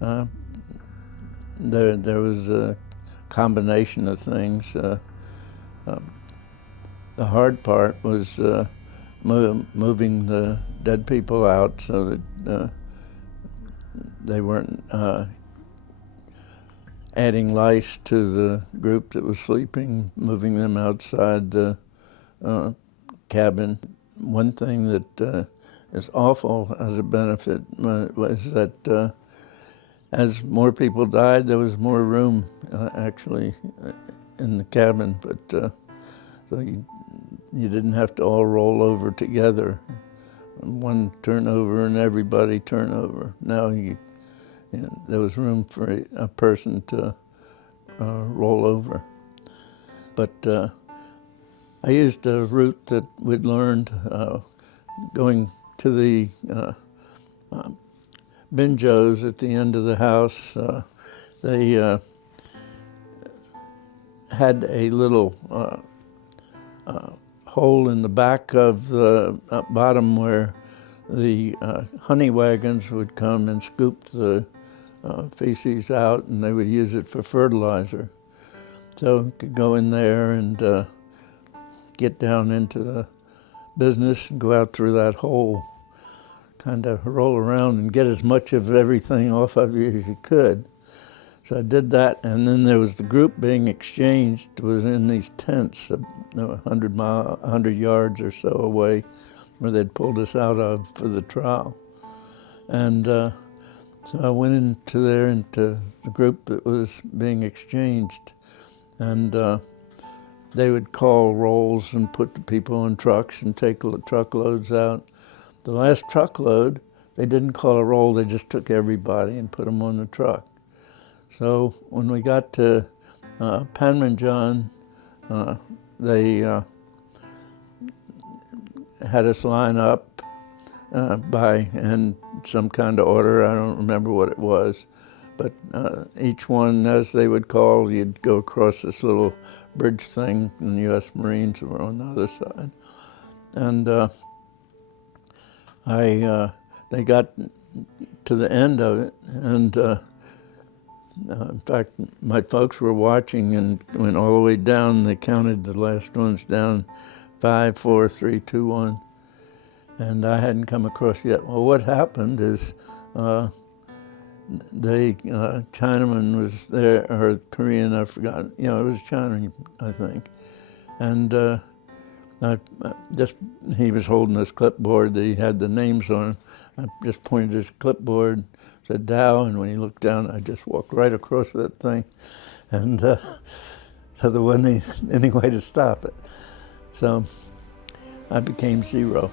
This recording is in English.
there was a combination of things. The hard part was moving the dead people out so that they weren't adding lice to the group that was sleeping, moving them outside the cabin. One thing that is awful as a benefit was that as more people died, there was more room actually in the cabin, but so you didn't have to all roll over together. One turnover and everybody turnover. Now there was room for a person to roll over. But I used a route that we'd learned going to the Binjos at the end of the house. They had a little hole in the back of the bottom where the honey wagons would come and scoop the feces out, and they would use it for fertilizer. So you could go in there and get down into the business and go out through that hole, kind of roll around and get as much of everything off of you as you could. So I did that, and then there was the group being exchanged. It was in these tents, 100 yards or so away, where they'd pulled us out of for the trial. And so I went into the group that was being exchanged, and they would call rolls and put the people in trucks and take truckloads out. The last truckload, they didn't call a roll, they just took everybody and put them on the truck. So when we got to Panmunjom, they had us line up in some kind of order. I don't remember what it was, but each one, as they would call, you'd go across this little bridge thing, and the U.S. Marines were on the other side. And they got to the end of it, and in fact, my folks were watching and went all the way down. They counted the last ones down, 5, 4, 3, 2, 1. And I hadn't come across yet. Well, what happened is the Chinaman was there, or Korean, I forgot. It was Chinaman, I think. And he was holding this clipboard that he had the names on. I just pointed his clipboard, said Dow, and when he looked down, I just walked right across that thing. And so there wasn't any way to stop it. So I became 0.